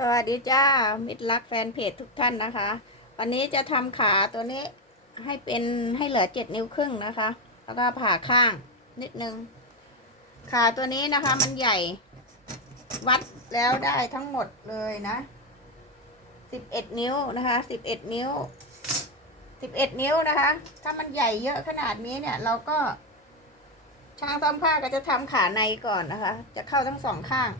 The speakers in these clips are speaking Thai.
สวัสดีจ้า มิตรรักแฟนเพจทุกท่านนะคะ วันนี้จะทำขาตัวนี้ให้เป็นให้เหลือเจ็ดนิ้วครึ่งนะคะ แล้วก็ผ่าข้างนิดนึง ขาตัวนี้นะคะมันใหญ่วัดแล้วได้ทั้งหมดเลยนะสิบเอ็ดนิ้วนะคะสิบเอ็ดนิ้วสิบเอ็ดนิ้วนะคะ ถ้ามันใหญ่เยอะขนาดนี้เนี่ย เราก็ ช่างต้อมผ้าก็จะทำขาในก่อนนะคะ จะเข้าทั้งสองข้าง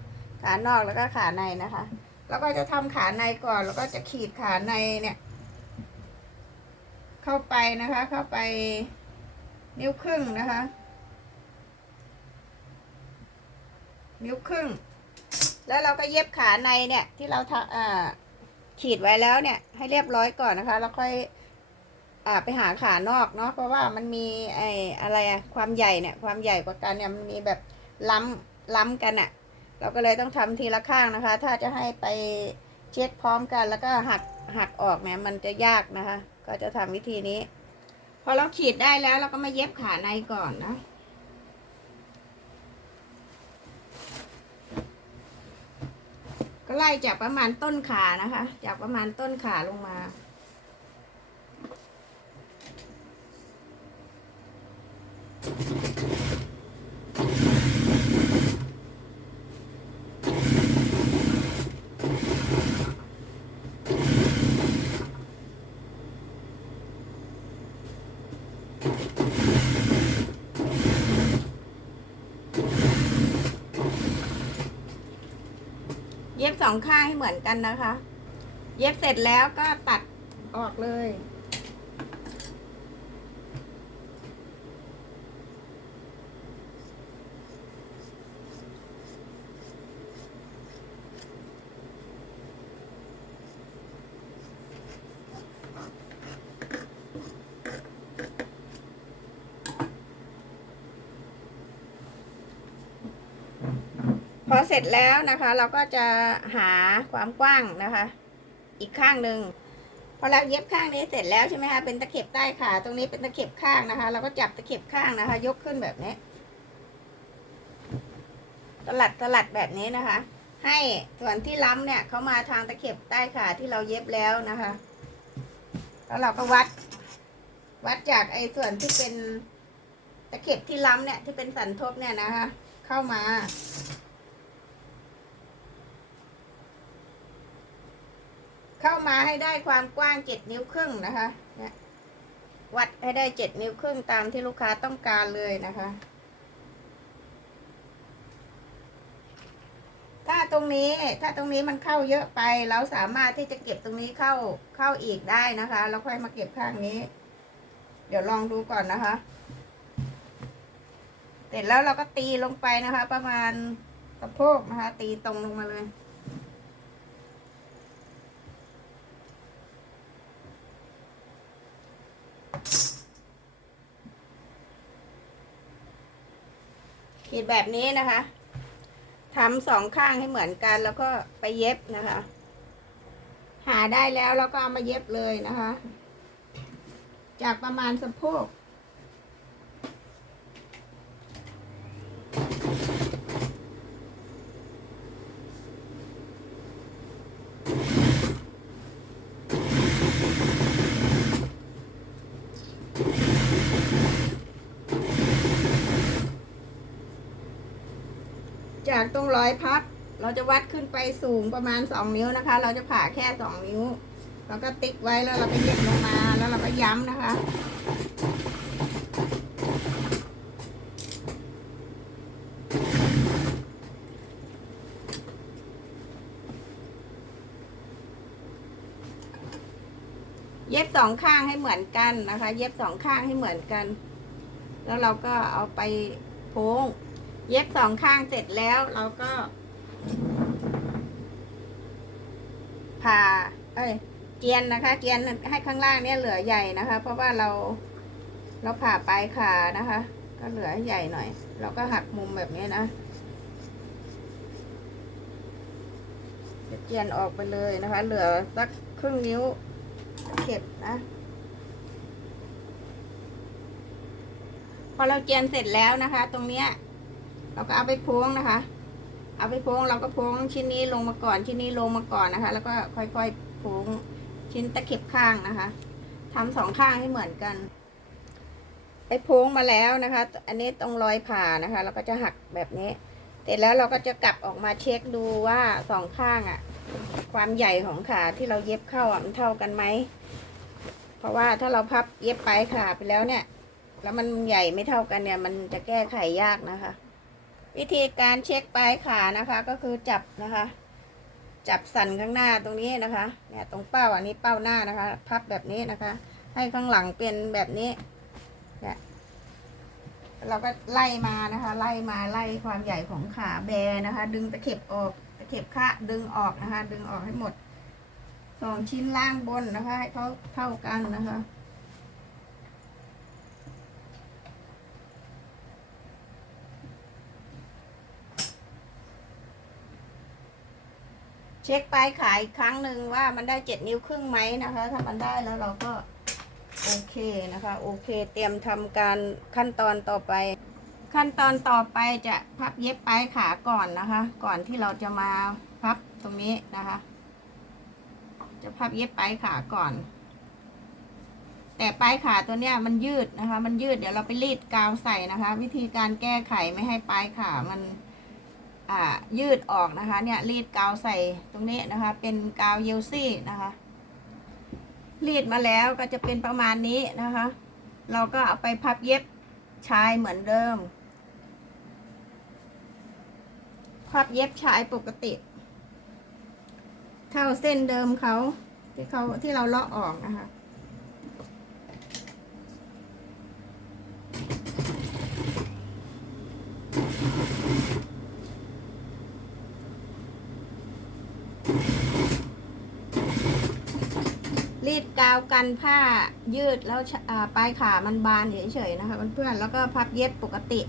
ขานอกแล้วก็ขาในนะคะ แล้วก็จะทำขาในก่อน แล้วก็จะขีดขาในเนี่ย เข้าไปนะคะ เข้าไปนิ้วครึ่งนะคะ นิ้วครึ่ง แล้วเราก็เย็บขาในเนี่ย ที่เราทำอ่าขีดไว้แล้วเนี่ย ให้เรียบร้อยก่อนนะคะ แล้วค่อยอ่าไปหาขานอกเนาะเพราะว่ามันมีไอ้อะไรอะความใหญ่เนี่ย ความใหญ่กว่ากันเนี่ยมันมีแบบล้ำล้ำกันอะ เราก็เลยต้องทำทีละข้างนะคะ ถ้าจะให้ไปเช็ดพร้อมกัน แล้วก็หักหักออกเนี่ยมันจะยากนะคะ ก็จะทำวิธีนี้ พอเราขีดได้แล้วเราก็มาเย็บขาในก่อนนะก็ไล่จากประมาณต้นขานะคะ จากประมาณต้นขาลงมา เย็บสองข้างให้เหมือนกันนะคะ เย็บเสร็จแล้วก็ตัดออกเลย เสร็จแล้วนะคะ เราก็จะหาความกว้างนะคะ อีกข้างหนึ่งพอเราเย็บข้างนี้เสร็จแล้วใช่ไหมคะเป็นตะเข็บใต้ขาตรงนี้เป็นตะเข็บข้างนะคะ เราก็จับตะเข็บข้างนะคะ ยกขึ้นแบบนี้สลัดสลัดแบบนี้นะคะ ให้ส่วนที่ล้ำเนี่ยเขามาทางตะเข็บใต้ขาที่เราเย็บแล้วนะคะ แล้วเราก็วัด วัดจากไอ้ส่วนที่เป็นตะเข็บที่ล้ำเนี่ยที่เป็นสันทบเนี่ยนะคะ เข้ามา เข้ามาให้ได้ความกว้างเจ็ดนิ้วครึ่งนะคะเนี่ยวัดให้ได้เจ็ดนิ้วครึ่งตามที่ลูกค้าต้องการเลยนะคะ ถ้าตรงนี้ถ้าตรงนี้มันเข้าเยอะไปเราสามารถที่จะเก็บตรงนี้เข้าเข้าอีกได้นะคะแล้วค่อยมาเก็บข้างนี้ เดี๋ยวลองดูก่อนนะคะ เสร็จแล้วเราก็ตีลงไปนะคะ ประมาณสะโพกนะคะ ตีตรงลงมาเลย ขีดแบบนี้นะคะทำสองข้างให้เหมือนกันแล้วก็ไปเย็บนะคะ หาได้แล้วเราก็เอามาเย็บเลยนะคะ จากประมาณสะโพก จากตรงร้อยพับเราจะวัดขึ้นไปสูงประมาณสองนิ้วนะคะ เราจะผ่าแค่สองนิ้วเราก็ติ๊กไว้แล้วเราก็เย็บลงมาแล้วเราก็ย้ำนะคะ เย็บสองข้างให้เหมือนกันนะคะ เย็บสองข้างให้เหมือนกัน แล้วเราก็เอาไปโพ้ง เย็บสองข้างเสร็จแล้วเราก็ผ่า เอ้ย เจียนนะคะ เจียนให้ข้างล่างเนี่ยเหลือใหญ่นะคะ เพราะว่าเราเราผ่าปลายขานะคะ ก็เหลือใหญ่หน่อย เราก็หักมุมแบบนี้นะจะเจียนออกไปเลยนะคะ เหลือสักครึ่งนิ้วเข็บนะ พอเราเจียนเสร็จแล้วนะคะ ตรงเนี้ย เราก็เอาไปพวงนะคะ เอาไปโพ้งเราก็โพ้งชิ้นนี้ลงมาก่อนชิ้นนี้ลงมาก่อนนะคะ แล้วก็ค่อยๆโพ้งชิ้นตะเข็บข้างนะคะทำสองข้างให้เหมือนกัน ไปโพ้งมาแล้วนะคะ อันนี้ตรงรอยผ่านะคะ เราก็จะหักแบบนี้ เสร็จแล้วเราก็จะกลับออกมาเช็คดูว่าสองข้างอะ่ะ ความใหญ่ของขาที่เราเย็บเข้าอะมันเท่ากันไหมเพราะว่าถ้าเราพับเย็บไปขาไปแล้วเนี่ย แล้วมันใหญ่ไม่เท่ากันเนี่ย มันจะแก้ไขยากนะคะ วิธีการเช็คปลายขานะคะก็คือจับนะคะ จับสันข้างหน้าตรงนี้นะคะ เนี่ยตรงเป้าอันนี้เป้าหน้านะคะ พับแบบนี้นะคะ ให้ข้างหลังเป็นแบบนี้เนี่ยเราก็ไล่มานะคะ ไล่มาไล่ความใหญ่ของขาแบนะคะ ดึงตะเข็บออกตะเข็บขาดึงออกนะคะ ดึงออกให้หมดสองชิ้นล่างบนนะคะ ให้เขาเท่ากันนะคะ เช็คปลายขาอีกครั้งหนึ่งว่ามันได้เจ็ดนิ้วครึ่งไหมนะคะ ถ้ามันได้แล้วเราก็โอเคนะคะ โอเค เตรียมทำการขั้นตอนต่อไป ขั้นตอนต่อไปจะพับเย็บปลายขาก่อนนะคะ ก่อนที่เราจะมาพับตรงนี้นะคะ จะพับเย็บปลายขาก่อน แต่ปลายขาตัวเนี้ยมันยืดนะคะ มันยืดเดี๋ยวเราไปรีดกาวใส่นะคะ วิธีการแก้ไขไม่ให้ปลายขามัน ยืดออกนะคะเนี่ยรีดกาวใส่ตรงนี้นะคะ เป็นกาวเยลซี่นะคะรีดมาแล้วก็จะเป็นประมาณนี้นะคะ เราก็เอาไปพับเย็บชายเหมือนเดิม พับเย็บชายปกติ เท่าเส้นเดิมเขาที่เขาที่เราเลาะออกนะคะาวกันผ้ายืดแล้วปลายขามันบานเฉยๆนะคะเพื่อนๆแล้วก็พับเย็บปกติ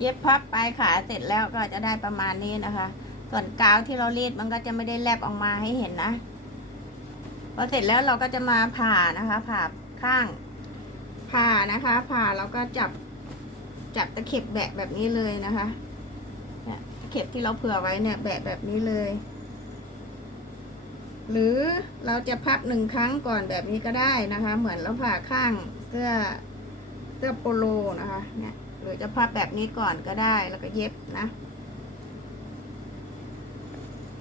เย็บพับปลายขาเสร็จแล้วก็จะได้ประมาณนี้นะคะ ส่วนกาวที่เรารีดมันก็จะไม่ได้แลบออกมาให้เห็นนะพอเสร็จแล้วเราก็จะมาผ่านะคะ ผ่าข้างผ่านะคะ ผ่าแล้วก็จับจับตะเข็บแบะแบบนี้เลยนะคะเนี่ยตะเข็บที่เราเผื่อไว้เนี่ยแบะแบบนี้เลย หรือเราจะพับหนึ่งครั้งก่อนแบบนี้ก็ได้นะคะ เหมือนเราผ่าข้างเสื้อเสื้อโปโลนะคะเนี่ยหรือจะพับแบบนี้ก่อนก็ได้แล้วก็เย็บนะ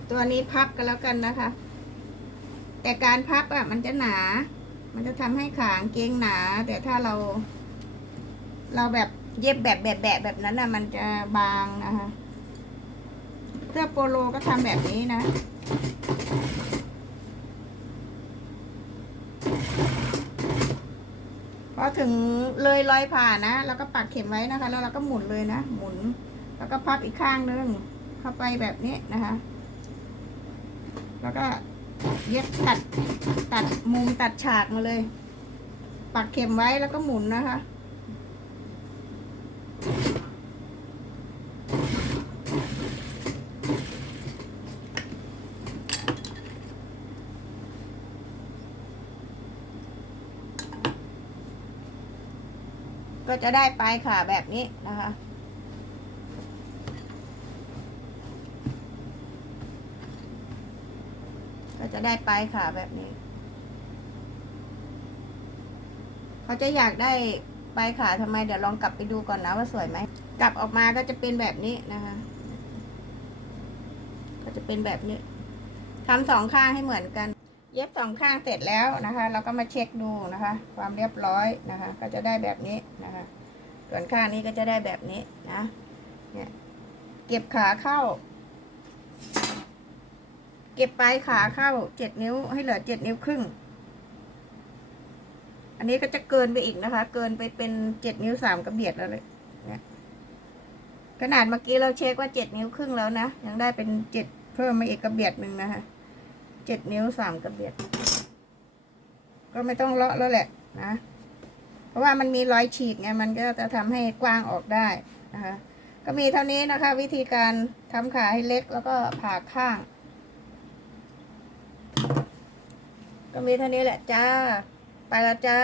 ตัวนี้พับกันแล้วกันนะคะ แต่การพับอะมันจะหนา มันจะทำให้ขางเกงหนา แต่ถ้าเรา เราแบบเย็บแบบแบบแบบแบบนั้นน่ะ มันจะบางนะคะเสื้อโปโลก็ทำแบบนี้นะ พอ ถึงเลยรอยผ่านะแล้วก็ปักเข็มไว้นะคะ แล้วเราก็หมุนเลยนะ หมุน แล้วก็พับอีกข้างนึงเข้าไปแบบนี้นะคะ แล้วก็เย็บตัดตัดมุมตัดฉากมาเลย ปักเข็มไว้แล้วก็หมุนนะคะ ก็จะได้ปลายขาแบบนี้นะคะ ก็จะได้ปลายขาแบบนี้ เขาจะอยากได้ปลายขาทำไมเดี๋ยวลองกลับไปดูก่อนนะว่าสวยไหม กลับออกมาก็จะเป็นแบบนี้นะคะ ก็จะเป็นแบบนี้ทำสองข้างให้เหมือนกัน เย็บสองข้างเสร็จแล้วนะคะ เราก็มาเช็คดูนะคะ ความเรียบร้อยนะคะ ก็จะได้แบบนี้นะคะ ส่วนข้างนี้ก็จะได้แบบนี้นะเนี่ยเก็บขาเข้า เก็บปลายขาเข้าเจ็ดนิ้วให้เหลือเจ็ดนิ้วครึ่ง อันนี้ก็จะเกินไปอีกนะคะ เกินไปเป็นเจ็ดนิ้วสามกระเบียดแล้วเลยเนี่ยขนาดเมื่อกี้เราเช็คว่าเจ็ดนิ้วครึ่งแล้วนะยังได้เป็นเจ็ดเพิ่มมาอีกกระเบียดหนึ่งนะคะ เจ็ดนิ้วสามกระเบียด ก็ไม่ต้องเลาะแล้วแหละนะ เพราะว่ามันมีรอยฉีกไงมันก็จะทำให้กว้างออกได้นะคะก็มีเท่านี้นะคะ วิธีการทำขาให้เล็กแล้วก็ผ่าข้าง ก็มีเท่านี้แหละจ้า ไปแล้วจ้า